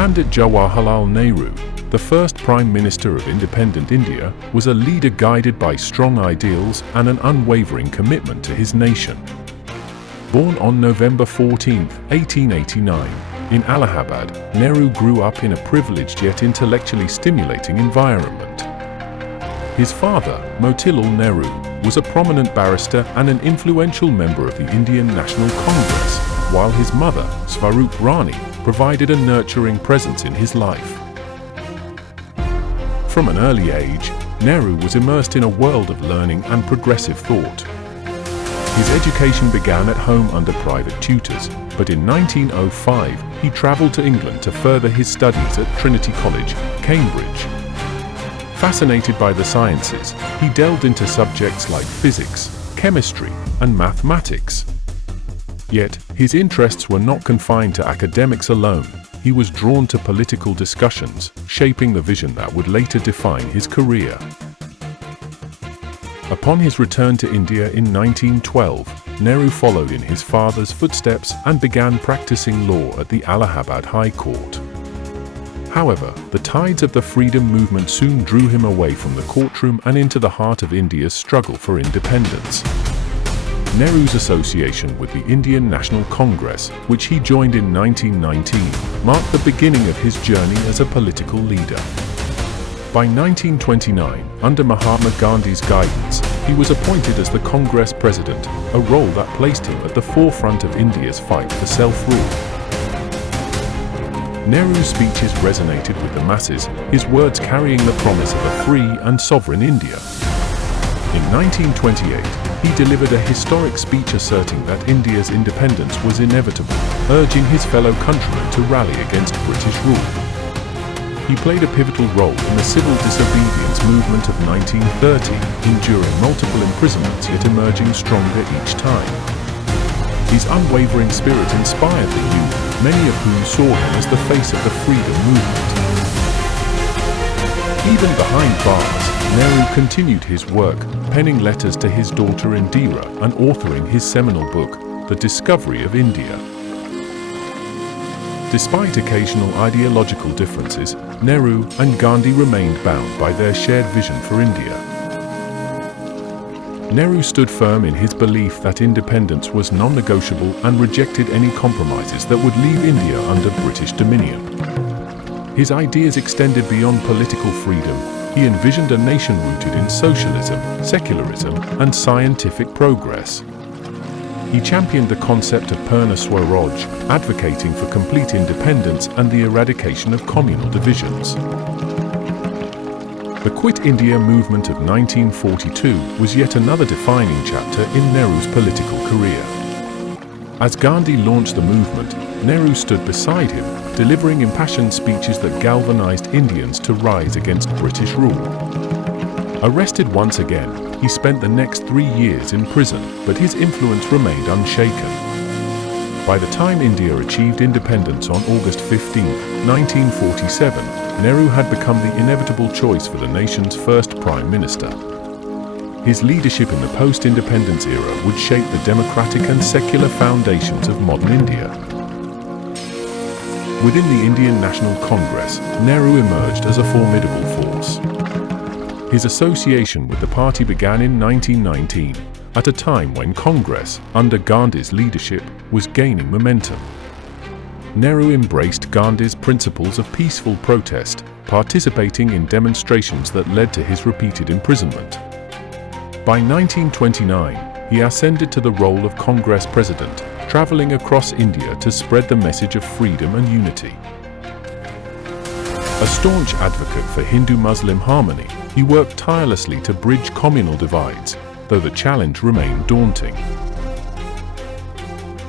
Pandit Jawaharlal Nehru, the first Prime Minister of independent India, was a leader guided by strong ideals and an unwavering commitment to his nation. Born on November 14, 1889, in Allahabad, Nehru grew up in a privileged yet intellectually stimulating environment. His father, Motilal Nehru, was a prominent barrister and an influential member of the Indian National Congress, while his mother, Swarup Rani, provided a nurturing presence in his life. From an early age, Nehru was immersed in a world of learning and progressive thought. His education began at home under private tutors, but in 1905 he travelled to England to further his studies at Trinity College, Cambridge. Fascinated by the sciences, he delved into subjects like physics, chemistry, and mathematics. Yet, his interests were not confined to academics alone. He was drawn to political discussions, shaping the vision that would later define his career. Upon his return to India in 1912, Nehru followed in his father's footsteps and began practicing law at the Allahabad High Court. However, the tides of the freedom movement soon drew him away from the courtroom and into the heart of India's struggle for independence. Nehru's association with the Indian National Congress, which he joined in 1919, marked the beginning of his journey as a political leader. By 1929, under Mahatma Gandhi's guidance, he was appointed as the Congress president, a role that placed him at the forefront of India's fight for self-rule. Nehru's speeches resonated with the masses, his words carrying the promise of a free and sovereign India. In 1928, he delivered a historic speech asserting that India's independence was inevitable, urging his fellow countrymen to rally against British rule. He played a pivotal role in the civil disobedience movement of 1930, enduring multiple imprisonments yet emerging stronger each time. His unwavering spirit inspired the youth, many of whom saw him as the face of the freedom movement. Even behind bars, Nehru continued his work, penning letters to his daughter Indira and authoring his seminal book, The Discovery of India. Despite occasional ideological differences, Nehru and Gandhi remained bound by their shared vision for India. Nehru stood firm in his belief that independence was non-negotiable and rejected any compromises that would leave India under British dominion. His ideas extended beyond political freedom. He envisioned a nation rooted in socialism, secularism, and scientific progress. He championed the concept of Purna Swaraj, advocating for complete independence and the eradication of communal divisions. The Quit India movement of 1942 was yet another defining chapter in Nehru's political career. As Gandhi launched the movement, Nehru stood beside him, delivering impassioned speeches that galvanized Indians to rise against British rule. Arrested once again, he spent the next 3 years in prison, but his influence remained unshaken. By the time India achieved independence on August 15, 1947, Nehru had become the inevitable choice for the nation's first prime minister. His leadership in the post-independence era would shape the democratic and secular foundations of modern India. Within the Indian National Congress, Nehru emerged as a formidable force. His association with the party began in 1919, at a time when Congress, under Gandhi's leadership, was gaining momentum. Nehru embraced Gandhi's principles of peaceful protest, participating in demonstrations that led to his repeated imprisonment. By 1929, he ascended to the role of Congress president, traveling across India to spread the message of freedom and unity. A staunch advocate for Hindu-Muslim harmony, he worked tirelessly to bridge communal divides, though the challenge remained daunting.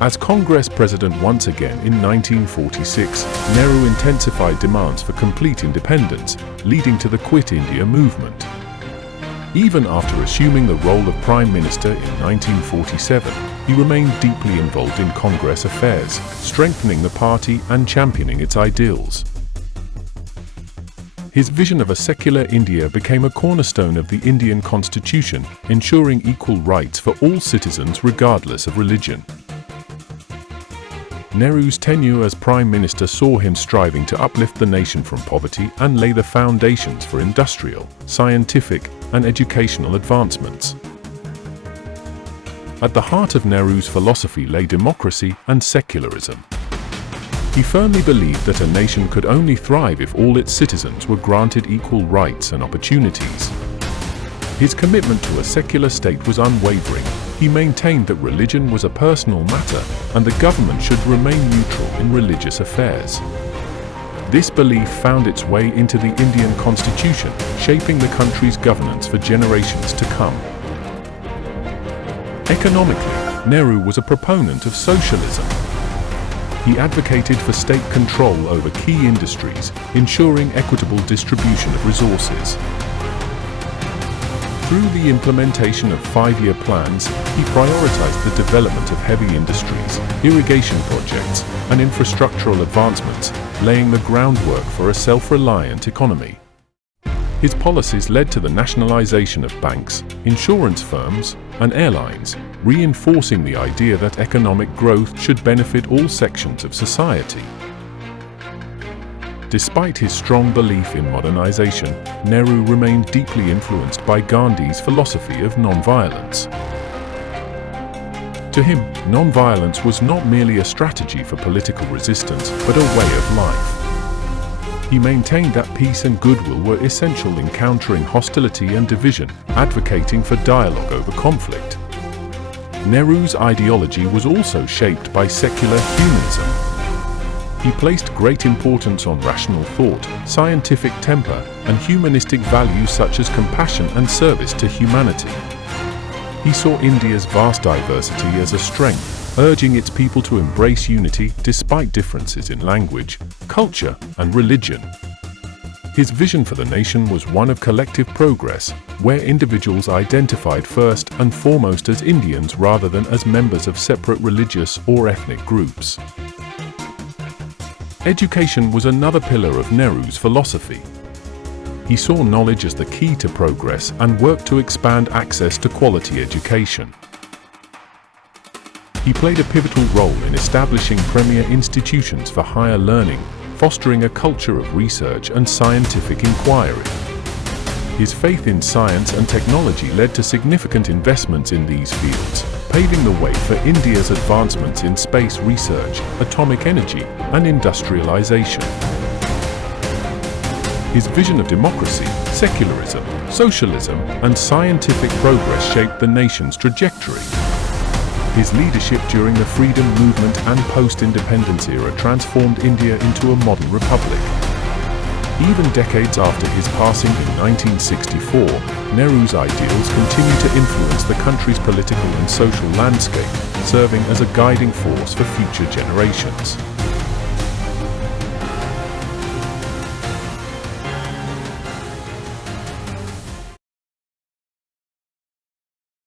As Congress president once again in 1946, Nehru intensified demands for complete independence, leading to the Quit India movement. Even after assuming the role of Prime Minister in 1947, he remained deeply involved in Congress affairs, strengthening the party and championing its ideals. His vision of a secular India became a cornerstone of the Indian Constitution, ensuring equal rights for all citizens regardless of religion. Nehru's tenure as Prime Minister saw him striving to uplift the nation from poverty and lay the foundations for industrial, scientific, and educational advancements. At the heart of Nehru's philosophy lay democracy and secularism. He firmly believed that a nation could only thrive if all its citizens were granted equal rights and opportunities. His commitment to a secular state was unwavering. He maintained that religion was a personal matter and the government should remain neutral in religious affairs. This belief found its way into the Indian constitution, shaping the country's governance for generations to come. Economically, Nehru was a proponent of socialism. He advocated for state control over key industries, ensuring equitable distribution of resources. Through the implementation of 5-year plans, he prioritized the development of heavy industries, irrigation projects, and infrastructural advancements, laying the groundwork for a self-reliant economy. His policies led to the nationalization of banks, insurance firms, and airlines, reinforcing the idea that economic growth should benefit all sections of society. Despite his strong belief in modernization, Nehru remained deeply influenced by Gandhi's philosophy of nonviolence. To him, nonviolence was not merely a strategy for political resistance, but a way of life. He maintained that peace and goodwill were essential in countering hostility and division, advocating for dialogue over conflict. Nehru's ideology was also shaped by secular humanism. He placed great importance on rational thought, scientific temper, and humanistic values such as compassion and service to humanity. He saw India's vast diversity as a strength, urging its people to embrace unity despite differences in language, culture, and religion. His vision for the nation was one of collective progress, where individuals identified first and foremost as Indians rather than as members of separate religious or ethnic groups. Education was another pillar of Nehru's philosophy. He saw knowledge as the key to progress and worked to expand access to quality education. He played a pivotal role in establishing premier institutions for higher learning, fostering a culture of research and scientific inquiry. His faith in science and technology led to significant investments in these fields, paving the way for India's advancements in space research, atomic energy, and industrialization. His vision of democracy, secularism, socialism, and scientific progress shaped the nation's trajectory. His leadership during the freedom movement and post-independence era transformed India into a modern republic. Even decades after his passing in 1964, Nehru's ideals continue to influence the country's political and social landscape, serving as a guiding force for future generations.